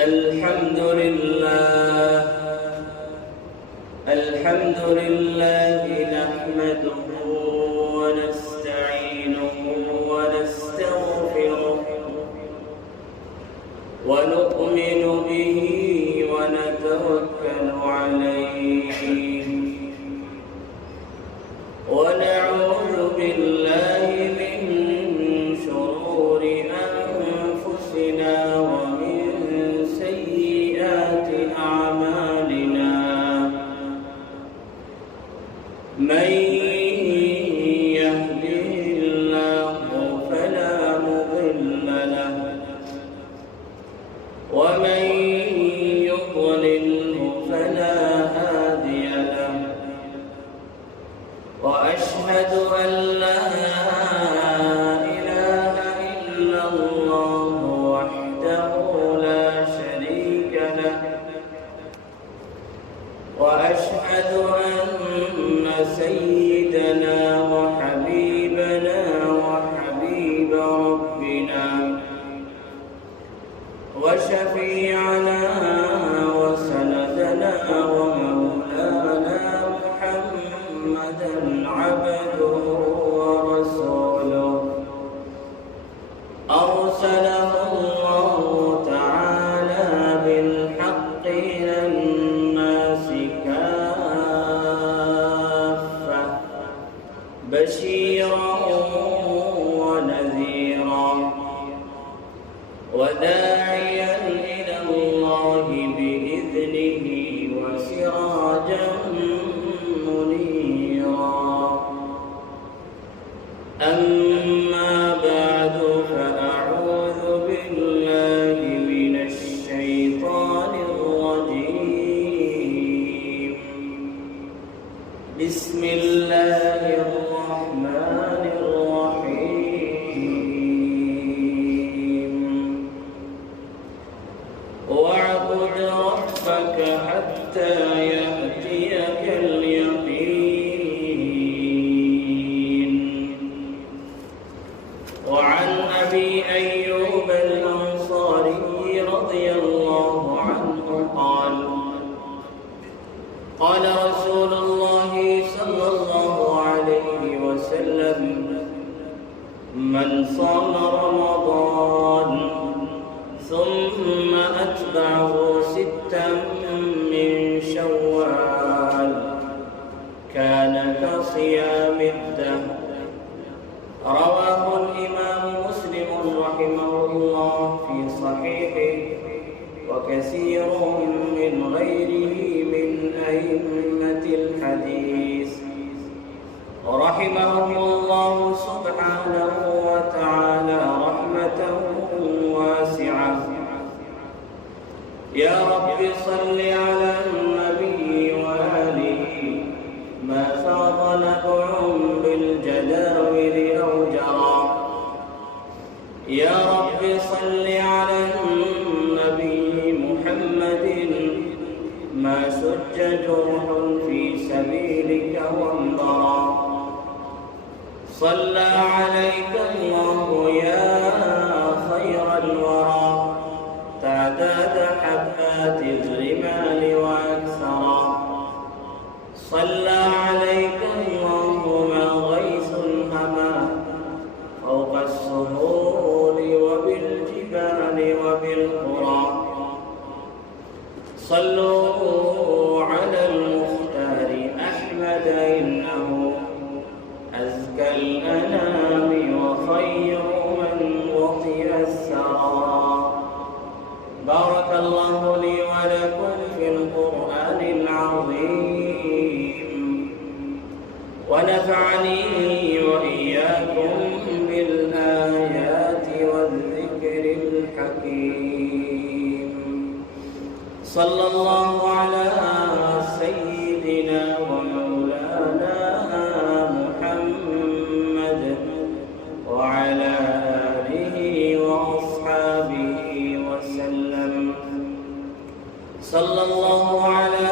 الحمد لله نحمده ونستعينه ونستغفره ونؤمن به ونتوكل عليه ونعوذ بالله من شرور أنفسنا ومن سيئات أعمالنا من يهده الله فلا مضل له ومن يضلله فلا هادي له وأشهد أن لا إله إلا الله وحده لا شريك له وأشهد أن سيدنا وحبيبنا وحبيب ربنا وشفيعنا وسندنا ومولانا محمدا عبده ورسوله أرسله الله تعالى بالحق إلى الناس كافة بشيرا ونذيرا وداعيا إلى الله بإذنه وسراجا منيرا أما بعد فأعوذ بالله من الشيطان الرجيم بسم الله الرحمن الرحيم واعبد ربك حتى يأتيك اليقين وعن أبي أيوب الأنصاري رضي الله عنه قال رسول الله صلى الله عليه وسلم من صام رمضان ثم أتبعه ستا من شوال كان كصيام الدهر رواه الإمام مسلم رحمه الله في صحيحه وكثير من غيره من أئمة الحديث رحمهم الله سبحانه وتعالى رحمة واسعة. يا رب صل على النبي وآله ما فاض نبع بالجداول أو جرى. يا رب صل على النبي محمد ما سج جرح في سبيلك وانبرى. صلى عليك الله يا خير الورى تعداد حبات الرمال وأكثرا. صلى عليك الله ما غيث هما فوق السهول وبالجبال وبالقرى. صلوا على المختار أحمد إنه أزكى الأنام وخير من وطئ الثرى. بارك الله لي ولكم في القرآن العظيم ونفعني وإياكم بالآيات والذكر الحكيم. صلى الله على سيدنا ومولانا محمد وعلى آله وأصحابه وسلم. صلى الله على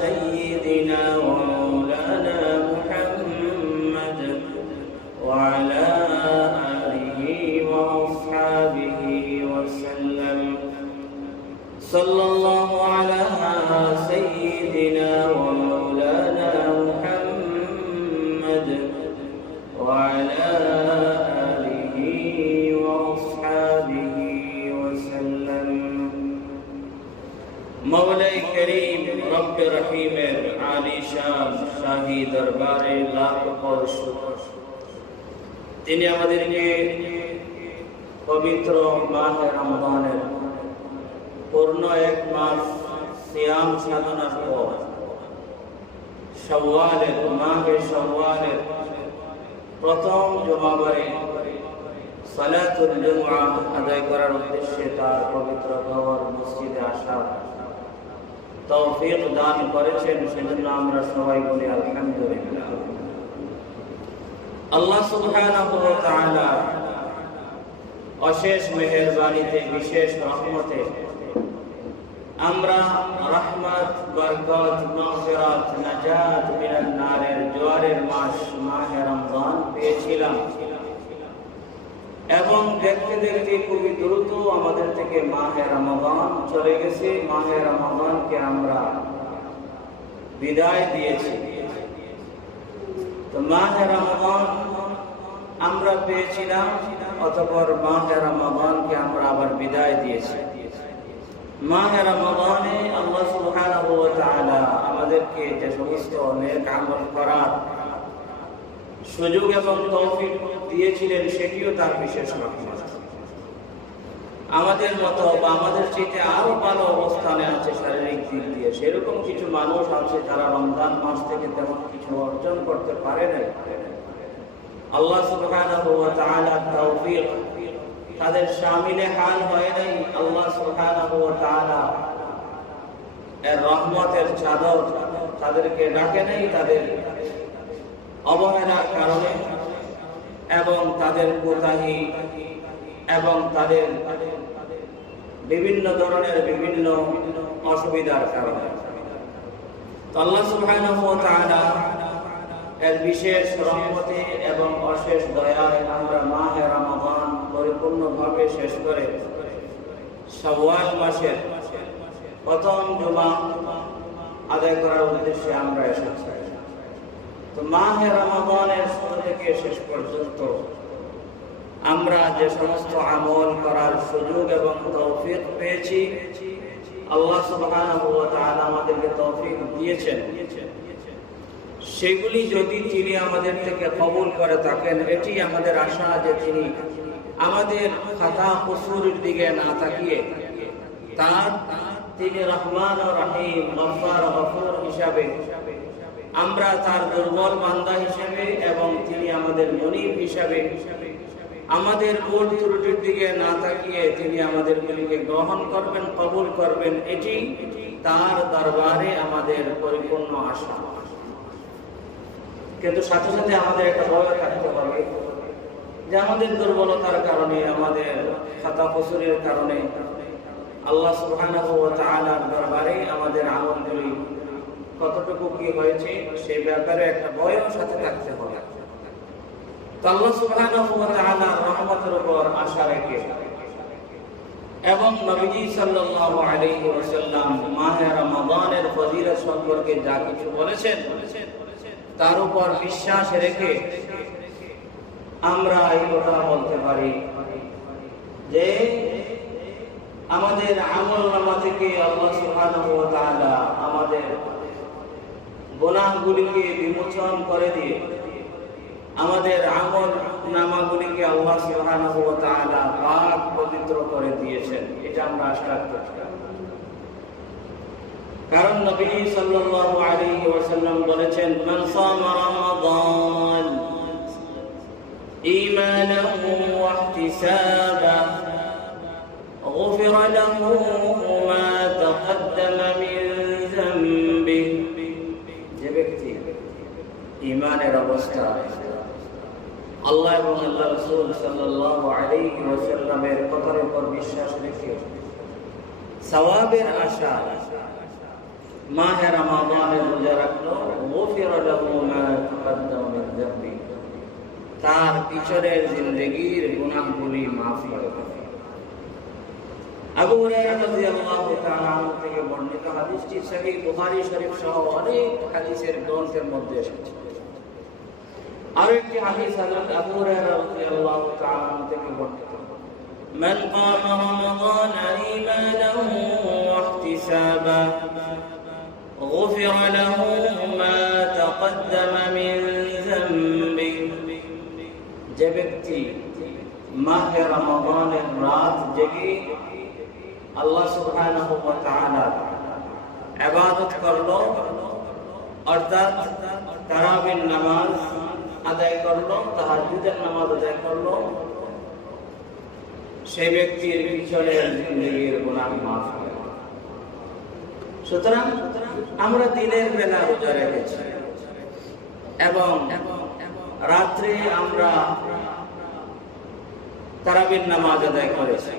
سيدنا ومولانا محمد وعلى آله وأصحابه وسلم. صلى الله على سيدنا ومولانا محمد وعلى آله وأصحابه وسلم مولاي كريم رب رحيم عالي شان শাহী দরবারে লাখ শুকর তিনি আমাদেরকে পবিত্র মাহে রমজানের পূর্ণ এক মাস সিয়াম সাধনার পর মাহে শাওয়ালের প্রথম জুমাবারে সালাতুল জুমআ আদায় করার উদ্দেশ্যে তার পবিত্র ঘর মসজিদে আসার তৌফিক দান করেছেন। সেজন্য আমরা সবাই বলি আলহামদুলিল্লাহ। আল্লাহ সুবহানাহু ওয়া তাআলা অশেষ মেহেরবানিতে, বিশেষ রহমতে আমরা রহমত, বরকত, মাগফিরাত, নাজাত মিনান নারের জোয়ারের মাস মাহে রমজান পেয়েছিলাম এবং দেখতে দেখতে খুবই দ্রুত আমাদের থেকে মাহে রমজান চলে গেছে। মাহে রমজানকে আমরা বিদায় দিয়েছি। তো মাহে রমজান আমরা পেয়েছিলাম, অতঃপর মাহে রমজানকে আমরা আবার বিদায় দিয়েছি। মাহে রমজানে আল্লাহ সুবহানাহু ওয়া তাআলা আমাদেরকে যে সমস্ত নেক আমল করার সুযোগ এবং তৌফিক দিয়েছিলেন সেটিও তার বিশেষ রহমত। আমাদের মতো বা আমাদের চেয়ে আরো ভালো অবস্থানে আছে শারীরিক দিক দিয়ে, সেরকম কিছু মানুষ আছে যারা রমজান মাস থেকে তেমন কিছু অর্জন করতে পারে না। আল্লাহ সুবহানাহু ওয়া তাআলার তৌফিক তাদের শামিলে হাল হয় নাই। আল্লাহ সুবহানাহু ওয়া তাআলা এর রহমতের চাদর তাদেরকে ঢাকে নাই তাদের অবহেলার কারণে এবং তাদের কোতাহি এবং তাদের বিভিন্ন ধরনের বিভিন্ন অসুবিধার কারণে। আল্লাহ সুবহানাহু ওয়া তাআলা এর বিশেষ রহমতে এবং অশেষ দয়ায় আমরা মাহে রমজান পরিপূর্ণভাবে শেষ করে শাওয়াল মাসের প্রথম জুমা আদায় করার উদ্দেশ্যে আমরা এসেছি। তো মাহে রমজানের শুরু থেকে শেষ পর্যন্ত আমরা যে সমস্ত আমল করার সুযোগ এবং তৌফিক পেয়েছি, আল্লাহ সুবহানাহু ওয়া তাআলা আমাদেরকে তৌফিক দিয়েছেন, সেগুলি যদি তিনি আমাদের থেকে কবুল করে থাকেন, এটি আমাদের আশা যে তিনি আমাদের খাতা কসুরের দিকে না তাকিয়ে তিনি রহমান ও রহিম, গফফার ও গফুর হিসাবে, আমরা তার দুর্বল বান্দা হিসেবে এবং তিনি আমাদের মুনিব হিসাবে আমাদের ভুল ত্রুটির দিকে না তাকিয়ে তিনি আমাদেরগুলিকে গ্রহণ করবেন, কবুল করবেন, এটি তার দরবারে আমাদের পরিপূর্ণ আশা। কিন্তু সাথে সাথে আমাদের একটা ভয় থাকতে হবে যে আমাদের দুর্বলতার কারণে, আমাদের খাতা কসুরের কারণে আল্লাহ সুবহানাহু ওয়া তাআলার দরবারে আমাদের আমলগুলি কতটুকু কি হয়েছে সেই ব্যাপারে একটা ভয়ের সাথে থাকতে হবে। তো আল্লাহ সুবহানাহু ওয়া তাআলার রহমতের উপর আশা রেখে এবং নবীজি সাল্লাল্লাহু আলাইহি ওয়াসাল্লাম মাহে রমজানের ফজিলত সম্পর্কে যা কিছু বলেছেন তার উপর বিশ্বাস রেখে আমরা এই কথা বলতে পারি যে আমাদের আমলনামা থেকে আল্লাহ সুবহানাহু ওয়া তাআলা আমাদের গুনাহগুলিকে বিমোচন করে দিয়ে আমাদের আমলনামাগুলিকে আল্লাহ সুবহানাহু ওয়া তাআলা পাক পবিত্র করে দিয়েছেন, এটা আমরা আশা রাখতে পারি। কারণ নবী সাল্লাল্লাহু আলাইহি ওয়াসাল্লাম বলেছেন, মান সামা রমাদান ঈমানান ওয়া ইহতিসাবান গুফিরা লাহু মা তাকদ্দামা মিন যামবিহি। যে ব্যক্তি ঈমানের অবস্থা আল্লাহ এবং আল্লাহ রাসূল সাল্লাল্লাহু আলাইহি ওয়াসাল্লামের কথার উপর বিশ্বাস রেখে সওয়াবের আশা মাহে রমাদানের রোজা রাখলো, গুফিরা লাহু মা তাকদ্দামা মিন যামবিহি, তার পিছনের জিন্দেগীর গুনাহগুলি মাফ হয়ে যাবে। আবু হুরায়রা রাদিয়াল্লাহু তাআলা আনহু থেকে বর্ণিত হাদিসটি সহিহ বুখারী শরীফ সহ অনেক হাদিসের গ্রন্থের মধ্যে এসেছে। আর একটি হাদিস হযরত আবু হুরায়রা রাদিয়াল্লাহু তাআলা আনহু থেকে বর্ণিত, মান কামা রমাদান ঈমানান ওয়া ইহতিসাবা গুফিরা লাহু মা তাকদ্দামা মিন যামবিহি। যে ব্যক্তি মাহে রমাদানের রাত জেগে আল্লাহ সুবহানাহু ওয়া তাআলা ইবাদত করলো, অর্থাৎ তারাবির নামাজ আদায় করলো, তাহাজ্জুদের নামাজ আদায় করলো, সেই ব্যক্তির পিছনের জিন্দেগির গুনাহ মাফ হয়। সুতরাং আমরা দিনের বেলা রোজা রেখেছি এবং রাত্রে আমরা তারাবির নামাজ আদায় করেছি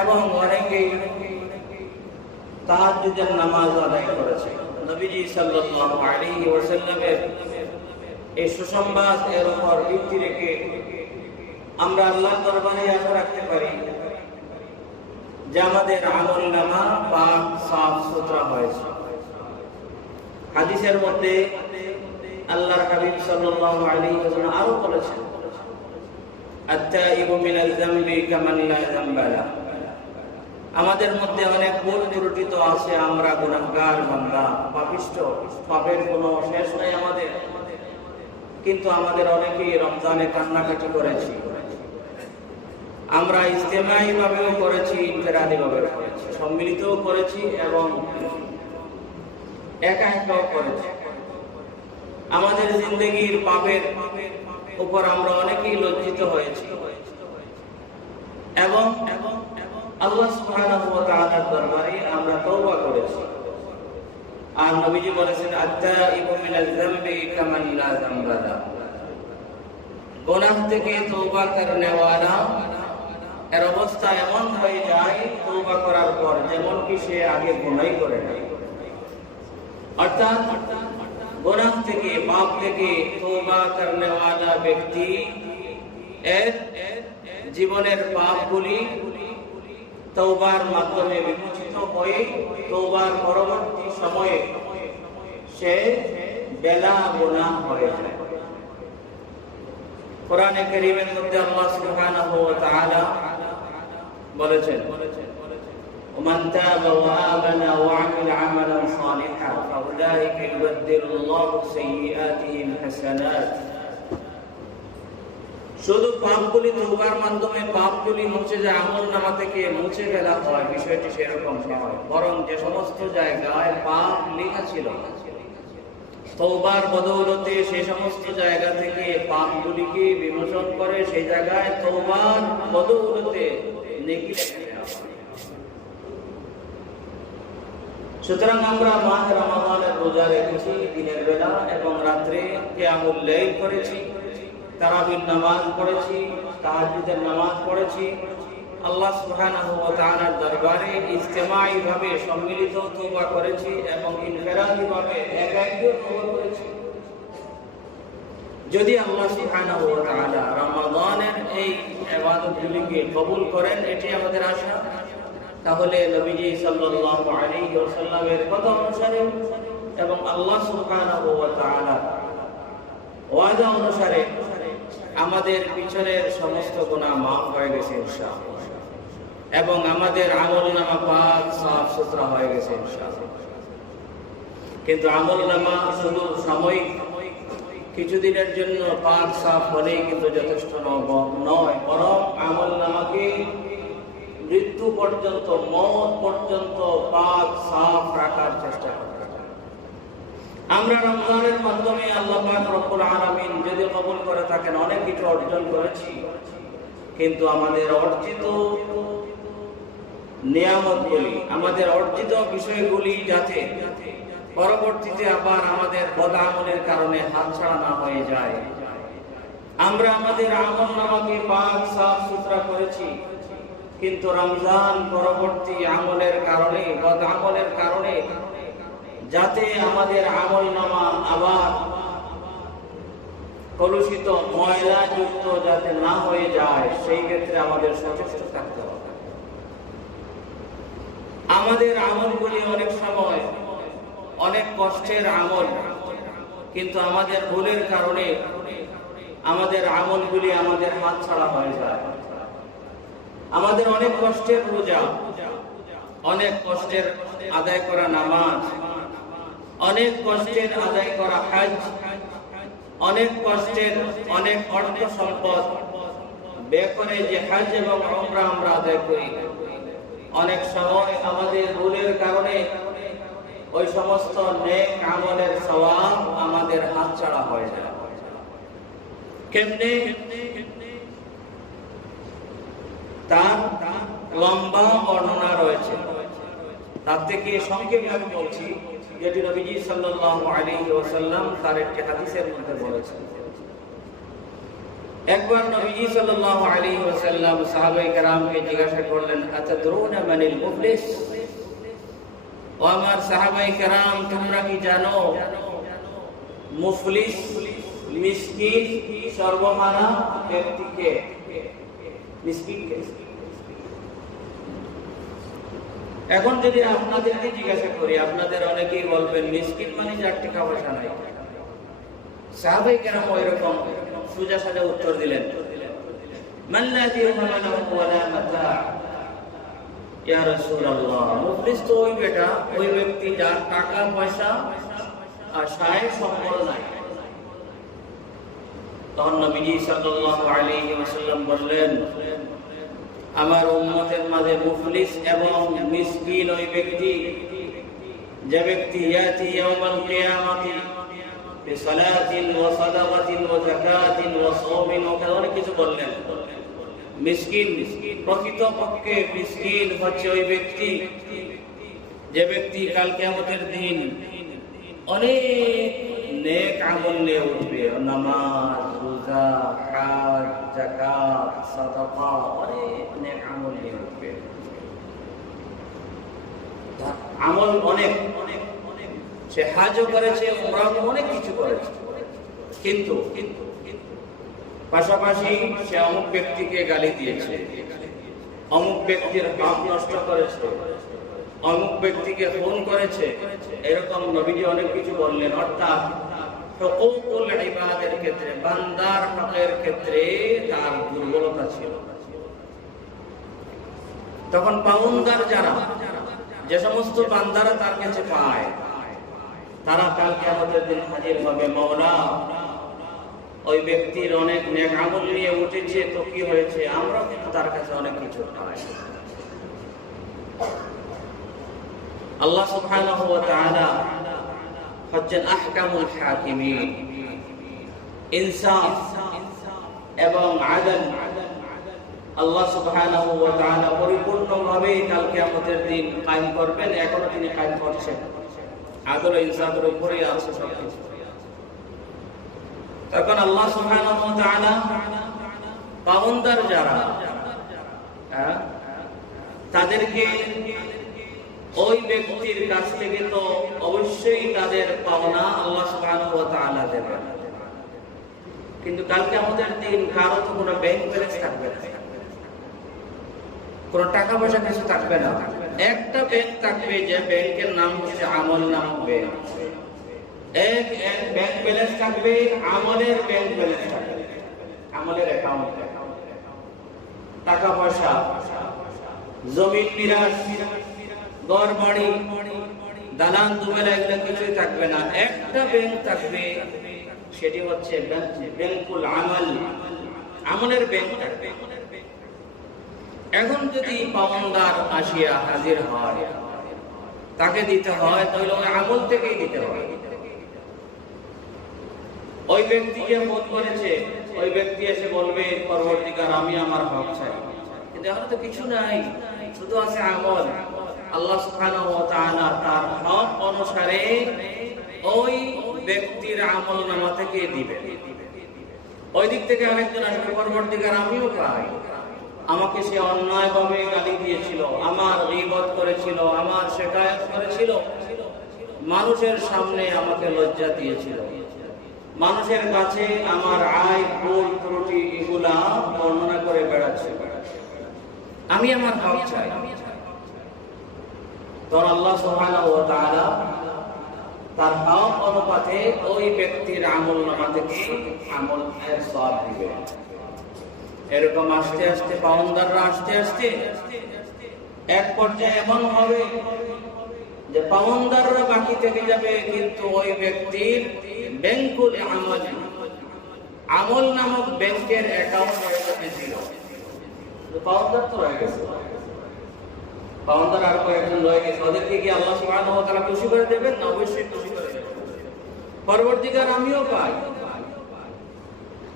এবং অনেকেই তাহাজ্জুদের নামাজ আদায় করেছে। নবীজি সাল্লাল্লাহু আলাইহি ওয়াসাল্লামের এই সুসংবাদ এর উপর ভিত্তি রেখে আমরা আল্লাহর দরবারে আশা রাখতে পারি যে আমাদের আমলনামা পাক সাফ সুতরা হয়েছে। হাদিসের মধ্যে আল্লাহর হাবিব সাল্লাল্লাহু আলাইহি ওয়াসাল্লাম আরো বলেছেন, আত-তাইবু মিনাল যামবি কামান লা যামবা লা। আমাদের মধ্যে অনেক ভুল ত্রুটি তো আছে, আমরা গুনাহগার বান্দা, পাপিষ্ঠ, পাপের কোনো শেষ নাই আমাদের। কিন্তু আমাদের অনেকেই রমজানে কান্নাকাটি করেছি, আমরা ইজতেমাই ভাবেও করেছি, ইনফিরাদি ভাবেও করেছি, সম্মিলিতও করেছি এবং একা একাও করেছি। আমাদের জিন্দেগির পাপের উপর আমরা অনেকেই লজ্জিত হয়েছি এবং আল্লাহ সুবহানাহু ওয়া তাআলার দরবারে আমরা তওবা করেছি। আর নবীজি বলেছেন, আত-তাইবু মিনাল যামবি কামান লা যামবা লা। গুনাহ থেকে তওবা করনে ওয়ালা এর অবস্থা এমন হয়ে যায় তওবা করার পর যেমন কি সে আগে গুনাহই করে নাই। অর্থাৎ গুনাহ থেকে, পাপ থেকে তওবা করনে ওয়ালা ব্যক্তি এর জীবনের পাপগুলি তওবার মাধ্যমে বিমোচিত হয়ে তওবার পরবর্তী সময়ে সে বেলা গুনাহ হয়ে যায়। কোরআনে কারীমের মধ্যে আল্লাহ সুবহানাহু ওয়া তাআলা বলেছেন, ওমান তাবা ওয়া আমানা ওয়া আমিলা আমালান সালিহান ফাউলাইকা ইউবাদদিলুল্লাহু সাইয়্যাতিহিম হাসানাত। শুধু পাপগুলি তওবার মাধ্যমে পাপগুলি মুছে যায়, আমলনামা থেকে মুছে ফেলা হয়, বিষয়টি সেরকম নয়। বরং যে সমস্ত জায়গায় পাপ লেখা ছিল, তওবার বদৌলতে সেই সমস্ত জায়গা থেকে পাপগুলিকে বিমোচন করে সেই জায়গায় তওবার বদৌলতে নেকি লেখা দেওয়া হয়। সুতরাং আমরা মাহে রমাদানের রোজা রেখেছি দিনের বেলা এবং রাত্রে কিয়ামুল লাইল করেছি, তারাবির নামাজ পড়েছি, তাহাজ্জুদের নামাজ পড়েছি, আল্লাহ সুবহানাহু ওয়া তাআলার দরবারে ইজতিমাই ভাবে সম্মিলিত তওবা করেছি এবং ইনফিরাদি ভাবে একা একা তওবা করেছি। যদি আল্লাহ সুবহানাহু ওয়া তাআলা রমাদানের এই ইবাদতগুলিকে কবুল করেন, এটি আমাদের আশা, তাহলে নবীজি সাল্লাল্লাহু আলাইহি ওয়াসাল্লামের কথা অনুসারে এবং আল্লাহ সুবহানাহু ওয়া তাআলা ওয়াদা অনুসারে আমাদের পিছনের সমস্ত গুনাহ মাফ হয়ে গেছে ইনশাআল্লাহ এবং আমাদের আমলনামা পাক সাফ সুতরা হয়ে গেছে ইনশাআল্লাহ। কিন্তু আমলনামা শুধু সাময়িক কিছুদিনের জন্য পাক সাফ হলেই কিন্তু যথেষ্ট নয়, বরং আমলনামাকে মৃত্যু পর্যন্ত, মওত পর্যন্ত পাক সাফ রাখার চেষ্টা করতে হবে। আমরা রমজানের মাধ্যমে আল্লাহ পাক রব্বুল আলামিন যদি কবুল করে থাকেন অনেক কিছু অর্জন করেছি, কিন্তু আমাদের অর্জিত নিয়ামতগুলি, আমাদের অর্জিত বিষয়গুলি যাতে পরবর্তীতে আবার আমাদের বদআমলের কারণে হাতছাড়া না হয়ে যায়। আমরা আমাদের আমলনামাকে পাক সাফ সুতরা করেছি, কিন্তু রমজান পরবর্তী আমলের কারণে, বদআমলের কারণে যাতে আমাদের আমলনামা আবার কলুষিত, ময়লা যুক্ত যাতে না হয়ে যায়, সেই ক্ষেত্রে আমাদের সচেষ্ট থাকতে হবে। আমাদের আমলগুলি অনেক সময় অনেক কষ্টের আমল, কিন্তু আমাদের ভুলের কারণে আমাদের আমলগুলি আমাদের হাত ছাড়া হয়ে যায়। আমাদের অনেক কষ্টের রোজা, অনেক কষ্টের আদায় করা নামাজ, অনেক কষ্টের আদায় করা হজ, অনেক কষ্টের অনেক অর্থ সম্পদ ব্যয় করে যে হজ এবং উমরা আমরা আদায় করি, অনেক সময় আমাদের ভুলের কারণে ওই সমস্ত নেক আমলের সওয়াব আমাদের হাত ছাড়া হয়ে যায়। কেমনে? তার লম্বা বর্ণনা রয়েছে, তার থেকে সংক্ষেপে আমি বলছি, যেটি নবীজি সাল্লাল্লাহু আলাইহি ওয়াসাল্লাম তার একটি হাদিসের মধ্যে বলেছেন। একবার নবীজি সাল্লাল্লাহু আলাইহি ওয়াসাল্লাম সাহাবায়ে কেরামকে জিজ্ঞাসা করলেন, আতাদরুনা মানিল মুফলিস? ও আমার সাহাবায়ে কেরাম, তোমরা কি জানো মুফলিস, মিসকিন, সর্বহারা ব্যক্তিকে? মিসকিনকে। এখন যদি আপনাদেরকে জিজ্ঞাসা করি, আপনাদের অনেকেই বলবেন মিসকিন মানে যার টাকা পয়সা নাই। সাহাবায়ে কেরাম ওইরকম সোজা সাজা উত্তর দিলেন, মান লা দিরহাম লাহু ওয়ালা মাতা। ইয়া রাসূলুল্লাহ, মুফলিস তো ওই ব্যক্তি যার টাকা পয়সা আর সায় সম্বল নাই। তখন নবীজি সাল্লাল্লাহু আলাইহি ওয়াসাল্লাম বললেন, আমার উম্মতের মাঝে মুফলিস এবং মিসকিন ওই ব্যক্তি, যে ব্যক্তি ইয়াতি ইয়াউমাল কিয়ামাতি বিসালাতিন ওয়া সাদাকাতিন ওয়া যাকাতিন ওয়া সাওমিন, অনেক কিছু বললেন। মিসকিন, প্রকৃতপক্ষে মিসকিন হচ্ছে ওই ব্যক্তি যে ব্যক্তি কাল কিয়ামতের দিন অনেক নেক আমল নিয়ে উঠবে, নামাজ, রোজা, হজ, যাকাত, সাদাকা, অনেক নেক আমল নিয়ে উঠবে। আমল অনেক, সে হজও করেছে, উমরাও অনেক কিছু করেছে, কিন্তু পাশাপাশি সে অমুক ব্যক্তিকে গালি দিয়েছে, অমুক ব্যক্তির হক নষ্ট করেছে, অমুক ব্যক্তিকে ফোন করেছে, এরকম নবীজি অনেক কিছু বললেন। অর্থাৎ হুকুকুল ইবাদের ক্ষেত্রে, বান্দার হকের ক্ষেত্রে তার দুর্বলতা ছিল। তখন পাউন্দার যারা, যে সমস্ত বান্দারা তার কাছে পায়, তারা কাল কিয়ামতের দিন হাজির হবে, মাওলা ওই ব্যক্তির অনেক নেক আমল নিয়ে উঠেছে, তো কি হয়েছে? আমরা কিন্তু তার কাছে অনেক কিছু পাই। আল্লাহ সুবহানাহু ওয়া তাআলা হচ্ছেন আহকামুল হাকিমিন, ইনসাফ এবং আদল আল্লাহ সুবহানাহু ওয়া তাআলা পরিপূর্ণভাবে কাল কিয়ামতের দিন কায়েম করবেন। এখনো তিনি কায়েম করছেন, আদল ও ইনসাফের উপরেই আছে সবকিছু। তখন আল্লাহ সুবহানাহু ওয়া তাআলা পাওনাদার যারা, তাদেরকে ওই ব্যক্তির কাছ থেকে তো অবশ্যই তাদের পাওনা আল্লাহ সুবহানাহু ওয়া তাআলা দেবেন, কিন্তু কাল কিয়ামতের দিন কারো তো কোনো ব্যাংক ব্যালেন্স থাকবে না, কোনো টাকা পয়সা কিছু থাকবে না। একটা ব্যাংক থাকবে, যে ব্যাংকের নাম হচ্ছে আমল নামক ব্যাংক। এক ব্যাংক ব্যালেন্স থাকবে, আমলের ব্যাংক ব্যালেন্স থাকবে, আমলের অ্যাকাউন্ট, টাকা পয়সা, জমিন মিরাস, ঘর বাড়ি, দালান দুবেলা, এগুলো কিছুই থাকবে না। একটা ব্যাংক থাকবে, সেটি হচ্ছে ব্যাংকুল আমল, আমলের ব্যাংক থাকবে। এখন যদি পাওনাদার আসিয়া হাজির হয়, তাকে দিতে হয়, তাহলে ওই আমল থেকেই দিতে হয়। ওই ব্যক্তিকে ফোন করেছে, ওই ব্যক্তি এসে বলবে, পরবর্তীকার আমি আমার হক চাই, কিন্তু এখন তো কিছু নাই, শুধু আছে আমল। আল্লাহ সুবহানাহু ওয়া তাআলা তার হক অনুসারে ওই ব্যক্তির আমল নামা থেকে দিবেন। ওই দিক থেকে আরেকজন আসবে, পরবর্তীকার আমিও পাই, আমাকে সে অন্যায়ভাবে গালি দিয়েছিল, আমার গীবত করেছিল, আমার শিকায়াত করেছিল, মানুষের সামনে আমাকে লজ্জা দিয়েছিল, মানুষের কাছে আমার আয়, ভুল, ত্রুটি এগুলা বর্ণনা করে বেড়াচ্ছে, আমি আমার হক চাই। তখন আল্লাহ সুবহানাহু ওয়া তাআলা তার হক অনুপাতে ওই ব্যক্তির আমল নামা থেকে আমল এর সওয়াব দিবে। এরকম আস্তে আস্তে পাওনদাররা আস্তে আস্তে এক পর্যায়ে এমন হবে যে পাওনদাররা বাকি থেকে যাবে, কিন্তু ওই ব্যক্তির ব্যাংকুল আমল নামক ব্যাংকের অ্যাকাউন্ট হয়ে যাবে জিরো। পাওনদার তো রয়ে গেছে, পাওনদার আর কয়েকজন রয়ে গেছে, ওদেরকে কি আল্লাহ সুবহানাহু ওয়া তাআলা খুশি করে দেবেন? না, অবশ্যই খুশি করে দেবেন। পরবর্তীকার আমিও পাই,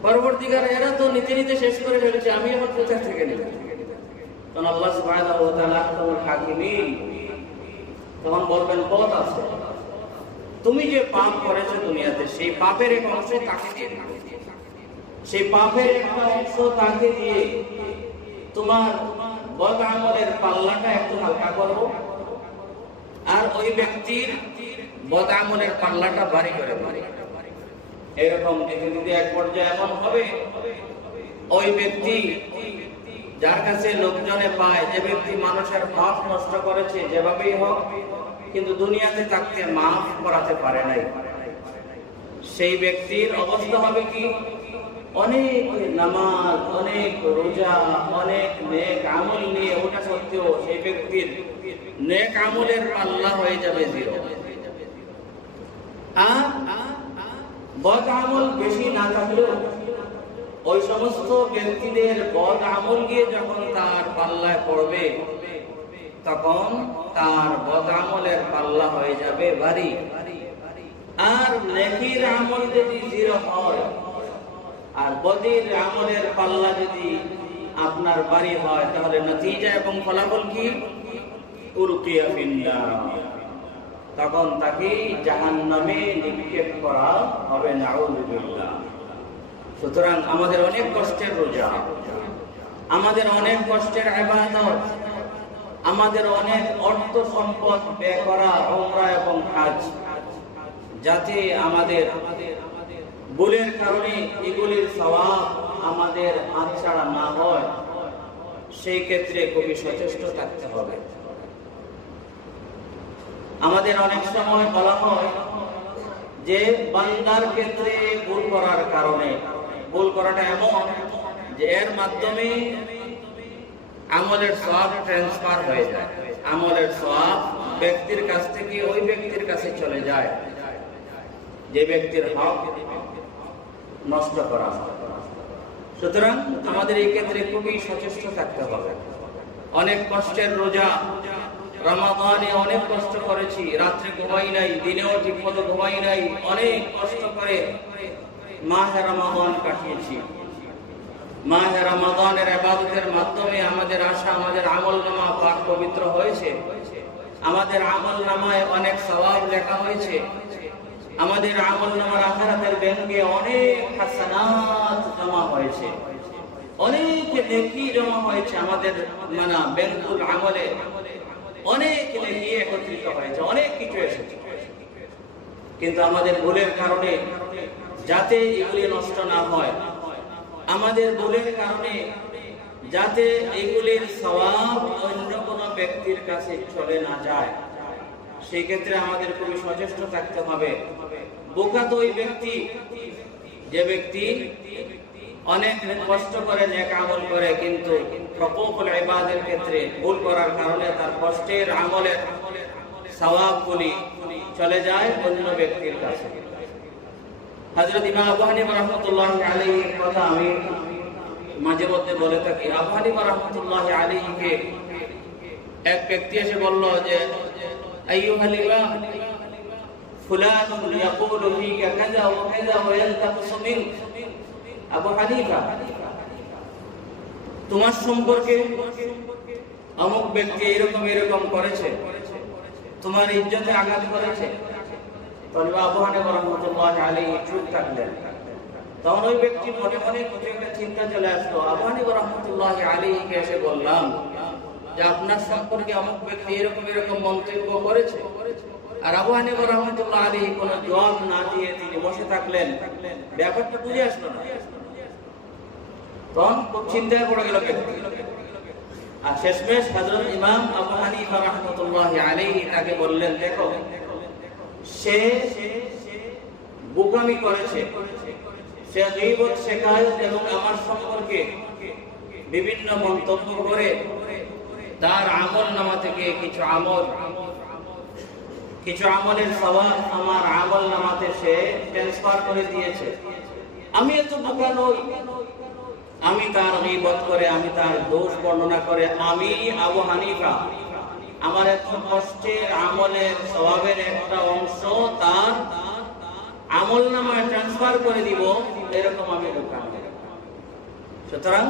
পরবর্তীকার এরা তো নিতে নিতে শেষ করে ফেলেছে, আমি এখন কোথা থেকে নেব? তখন আল্লাহ সুবহানাহু ওয়া তাআলা আহকামুল হাকিমিন তখন বলবেন পথ আছে, তুমি যে পাপ করেছো দুনিয়াতে সেই পাপের এক অংশ তাকে দিয়ে দিবে, সেই পাপের একটা অংশ তাকে দিয়ে তোমার বদ আমলের পাল্লাটা একটু হালকা করবো, আর ওই ব্যক্তির বদ আমলের পাল্লাটা ভারী করে দেবো। এরকম যদি এক পর্যায়ে এমন হবে, ওই ব্যক্তি যার কাছে লোকজনে পায়, যে ব্যক্তি মানুষের হক নষ্ট করেছে যেভাবেই হোক, কিন্তু দুনিয়াতে তাকে মাফ করাতে পারে নাই, সেই ব্যক্তির অবস্থা হবে কি? অনেক নামাজ, অনেক রোজা, অনেক নেক আমল নিয়ে ওটা সত্ত্বেও সেই ব্যক্তির নেক আমলের পাল্লা হয়ে যাবে জিরো। আর বদ আমল বেশি না থাকলেও ওই সমস্ত ব্যক্তিদের বদ আমল গিয়ে যখন তার পাল্লায় পড়বে, তখন তার বদ আমলের পাল্লা হয়ে যাবে ভারী। আর নেকির আমল যদি জিরো হয় আর বদির আমলের পাল্লা যদি আপনার ভারী হয়, তাহলে নতিজা এবং ফলাফল কি? উলকিয়া ফিন্নার, তখন তাকে জাহান্নামে নিক্ষেপ করা হবে, নাউযুবিল্লাহ। সুতরাং আমাদের অনেক কষ্টের রোজা, আমাদের অনেক কষ্টের ইবাদত, আমাদের অনেক অর্থ সম্পদ ব্যয় করা উমরা এবং হজ, যাতে আমাদের ভুলের কারণে এগুলির সওয়াব আমাদের হাতছাড়া না হয়, সেই ক্ষেত্রে খুবই সচেষ্ট থাকতে হবে। আমাদের অনেক সময় বলা হয় যে বান্দার ক্ষেত্রে ভুল করার কারণে, ভুল করাটা এমন যে এর মাধ্যমে আমলের সওয়াব ট্রান্সফার হয়ে যায়, আমলের সওয়াব ব্যক্তির কাছ থেকে ওই ব্যক্তির কাছে চলে যায় যে ব্যক্তির হক নষ্ট করা হয়। সুতরাং আমাদের এই ক্ষেত্রে খুবই সচেষ্ট থাকতে হবে। অনেক কষ্টের রোজা, রমাদানে অনেক কষ্ট করেছি, রাত্রে ঘুমাই নাই, দিনেও ঠিক মতো ঘুমাই নাই, অনেক কষ্ট করে মাহে রমাদান কাটিয়েছি। মাহে রমাদানের ইবাদতের মাধ্যমে আমাদের আশা, আমাদের আমলনামা পাক পবিত্র হয়েছে, আমাদের আমলনামায় অনেক সওয়াব লেখা হয়েছে, আমাদের আমলনামার আখিরাতের ব্যাংকে অনেক হাসানাত জমা হয়েছে, অনেক নেকি জমা হয়েছে, আমাদের ব্যাংকুল আমলে অনেক নেকি একত্রিত হয়েছে, অনেক কিছু এসেছে। কিন্তু আমাদের ভুলের কারণে যাতে এগুলি নষ্ট না হয়, আমাদের ভুলের কারণে যাতে এগুলির সওয়াব অন্য কোনো ব্যক্তির কাছে চলে না যায়, সেই ক্ষেত্রে আমাদের খুবই সচেষ্ট থাকতে হবে। বোকা তো ওই ব্যক্তি যে ব্যক্তি অনেক কষ্ট করে নেক আমল করে, কিন্তু হুকুকুল ইবাদের ক্ষেত্রে ভুল করার কারণে তার কষ্টের আমলের সওয়াবগুলি চলে যায় অন্য ব্যক্তির কাছে। হযরত ইমাম আবু হানিফা রাহমাতুল্লাহি আলাইহির কথা আমি মাঝে মধ্যে বলে থাকি। আবু হানিফা রাহমাতুল্লাহি আলাইহিকে এক ব্যক্তি এসে বলল যে, আইয়ুহাল ইমাম ফুলান ইয়াকুলু ফিকা কাযা ওয়া কাযা ওয়া ইয়ালতাফিসু মিন। আবু হানিফা, তোমার সম্পর্কে অমুক ব্যক্তি এরকম এরকম করেছে, তোমার ইজ্জতে আঘাত করেছে। তখন আবু হানিফা রাহমাতুল্লাহি আলাইহি চুপ থাকলেন। তখন ওই ব্যক্তি মনে মনে কিছু একটা চিন্তা চলে আসলো। আবু হানিফা রাহমাতুল্লাহি আলাইহিকে এসে বললাম যে, আপনার সম্পর্কে অমুক ব্যক্তি এরকম এরকম মন্তব্য করেছে। আর আবু হানিফা রাহমাতুল্লাহি আলাইহি কোনো জবাব না দিয়ে তিনি বসে থাকলেন। ব্যাপারটা বুঝে আসলো না। তখন খুব চিন্তায় পড়ে গেল ব্যক্তি। আর শেষমেশ হযরত ইমাম আবু হানিফা রাহমাতুল্লাহি আলাইহি তাকে বললেন, দেখো সে বোকামি করেছে, সে গীবত, শিকায়ত এবং আমার সম্পর্কে বিভিন্ন মন্তব্য করে তার আমলনামা থেকে কিছু আমলের সওয়াব আমার আমলনামাতে সে ট্রান্সফার করে দিয়েছে। আমি এত বোকা নই, আমি তার গীবত করে, আমি তার দোষ বর্ণনা করে, আমি আবু হানিফা আমার এত কষ্টের আমলের সওয়াবের একটা অংশ তার আমলনামায় ট্রান্সফার করে দিব, এরকম আমি বোকা নই। সুতরাং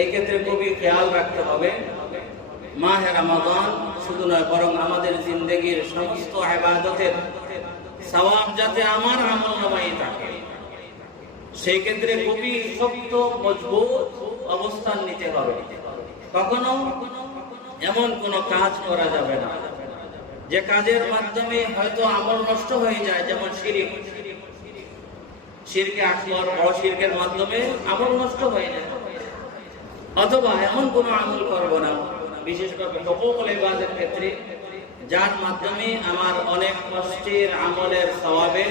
এই ক্ষেত্রে খুবই খেয়াল রাখতে হবে, মাহে রমাদান শুধু নয় বরং আমাদের জিন্দেগির সমস্ত ইবাদতের সওয়াব যাতে আমার আমলনামায় থাকে, সেই ক্ষেত্রে খুবই শক্ত মজবুত অবস্থান নিতে হবে। কখনো এমন কোনো কাজ করা যাবে না যে কাজের মাধ্যমে হয়তো আমল নষ্ট হয়ে যায়, যেমন শিরকে আকবার, অশিরকের মাধ্যমে আমল নষ্ট হয়ে যায়। অথবা এমন কোনো আমল করব না, বিশেষ করে হুকুকুল ইবাদের ক্ষেত্রে, যার মাধ্যমে আমার অনেক কষ্টের আমলের সওয়াবে